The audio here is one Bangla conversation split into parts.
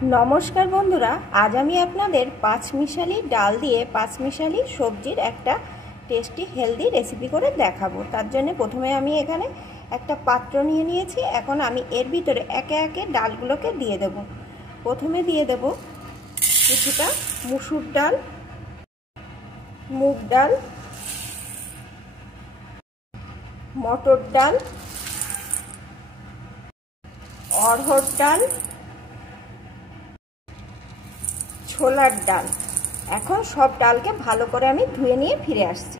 নমস্কার বন্ধুরা, আজ আমি আপনাদের পাঁচমিশালি ডাল দিয়ে পাঁচমিশালি সবজির একটা টেস্টি হেলদি রেসিপি করে দেখাবো। তার জন্য প্রথমে আমি এখানে একটা পাত্র নিয়ে নিয়েছি। এখন আমি এর ভিতরে একে একে ডালগুলোকে দিয়ে দেব। প্রথমে দিয়ে দেব কিছুটা মুসুর ডাল, মুগ ডাল, মটর ডাল, অড়হর ডাল, ছোলার ডাল। এখন সব ডালকে ভালো করে আমি ধুয়ে নিয়ে ফিরে আসছি।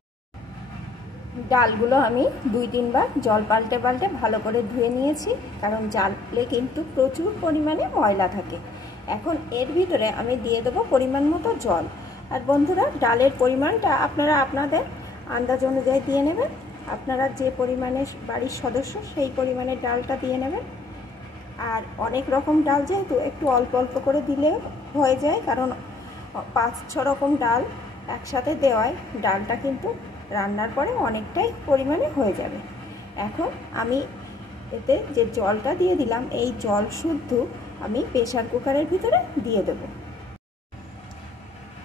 ডালগুলো আমি 2-3 বার জল পাল্টে পাল্টে ভালো করে ধুয়ে নিয়েছি, কারণ ডালে কিন্তু প্রচুর পরিমাণে ময়লা থাকে। এখন এর ভিতরে আমি দিয়ে দেবো পরিমাণ মতো জল। আর বন্ধুরা, ডালের পরিমাণটা আপনারা আপনাদের আন্দাজ অনুযায়ী দিয়ে নেবেন। আপনারা যে পরিমাণে বাড়ির সদস্য সেই পরিমাণে ডালটা দিয়ে নেবেন। আর অনেক রকম ডাল যেহেতু একটু অল্প অল্প করে দিলে হয়ে যায়, কারণ 5-6 রকম ডাল একসাথে দেওয়ায় ডালটা কিন্তু রান্নার পরে অনেকটাই পরিমাণে হয়ে যাবে। এখন আমি এতে যে জলটা দিয়ে দিলাম, এই জল শুদ্ধ আমি প্রেসার কুকারের ভিতরে দিয়ে দেব।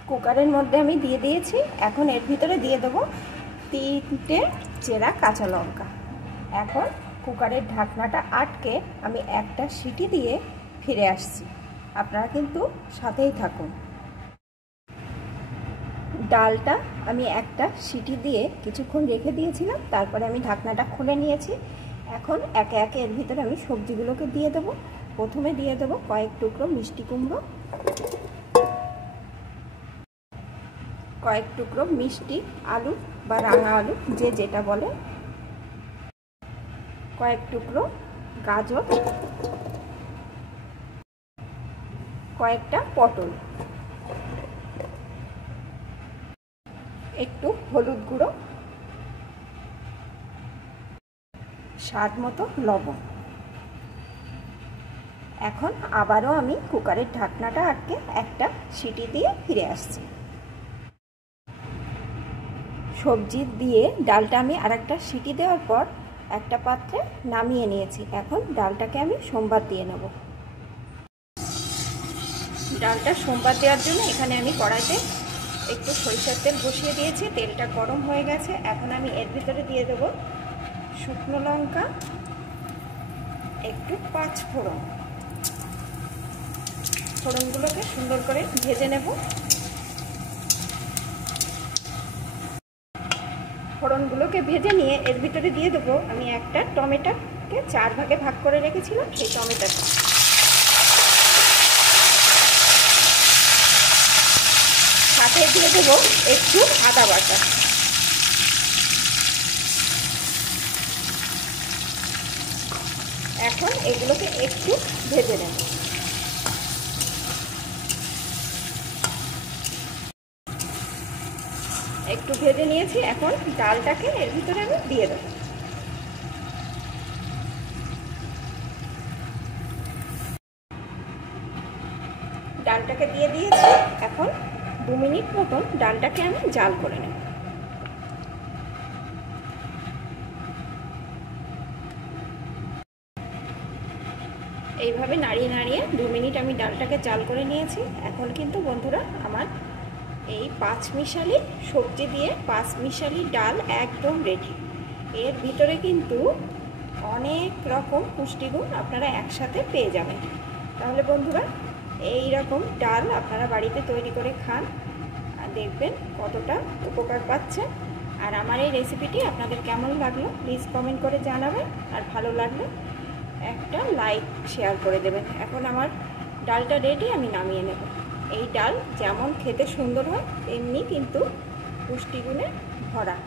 কুকারের মধ্যে আমি দিয়ে দিয়েছি। এখন এর ভিতরে দিয়ে দেবো 3টে চেরা কাঁচা লঙ্কা। এখন কুকারের ঢাকনাটা আটকে আমি একটা সিটি দিয়ে ফিরে আসছি। আপনারা কিন্তু সাথেই থাকুন। ডালটা আমি একটা সিটি দিয়ে কিছুক্ষণ রেখে দিয়েছিলাম, তারপরে আমি ঢাকনাটা খুলে নিয়েছি। এখন একে একে এর ভিতরে আমি সবজিগুলোকে দিয়ে দেবো। প্রথমে দিয়ে দেবো কয়েক টুকরো মিষ্টি কুমড়ো, কয়েক টুকরো মিষ্টি আলু বা রাঙা আলু, যে যেটা বলে, কয়েক টুকরো গাজর, কয়েকটা পটল, একটু হলুদ গুঁড়ো, স্বাদ মতো লবণ। এখন আবারও আমি কুকারের ঢাকনাটা আটকে একটা সিটি দিয়ে ফিরে আসছি। সবজি দিয়ে ডালটা আমি আরেকটা সিটি দেওয়ার পর একটা পাত্রে নামিয়ে নিয়েছি। এখন ডালটাকে আমি সম্বার দিয়ে নেব। ডালটা সম্বার দেওয়ার জন্য এখানে আমি কড়াইতে একটু সরিষার তেল বসিয়ে দিয়েছি। তেলটা গরম হয়ে গেছে। এখন আমি এর ভিতরে দিয়ে দেব শুকনো লঙ্কা, একটু 5 ফোড়ন। ফোড়নগুলোকে সুন্দর করে ভেজে নেব। ফোড়নগুলোকে ভেজে নিয়ে এর ভিতরে দিয়ে দেবো আমি একটা টমেটোকে 4 ভাগে ভাগ করে রেখেছিলাম, সেই টমেটোটা। সাথে দিয়ে দেবো একটু আদা বাটা। এখন এগুলোকে একটু ভেজে নেব। একটু ভেজে নিয়েছি। এখন ডালটাকে এর ভিতরে আমি দিয়ে দেবো। ডালটাকে দিয়ে দিয়েছি। এখন 2 মিনিট মতন ডালটাকে আমি জাল করে নেব। এইভাবে নাড়িয়ে নাড়িয়ে 2 মিনিট আমি ডালটাকে জাল করে নিয়েছি। এখন কিন্তু বন্ধুরা আমার এই পাঁচমিশালি সবজি দিয়ে পাঁচমিশালি ডাল একদম রেডি। এর ভিতরে কিন্তু অনেক রকম পুষ্টিগুণ আপনারা একসাথে পেয়ে যাবেন। তাহলে বন্ধুরা, এই রকম ডাল আপনারা বাড়িতে তৈরি করে খান, আর দেখবেন কতটা উপকার পাচ্ছেন। আর আমার এই রেসিপিটি আপনাদের কেমন লাগলো প্লিজ কমেন্ট করে জানাবেন। আর ভালো লাগলে একটা লাইক শেয়ার করে দেবেন। এখন আমার ডালটা রেডি, আমি নামিয়ে নেব। এই ডাল যেমন খেতে সুন্দর হয় তেমনি কিন্তু পুষ্টিগুণে ভরা।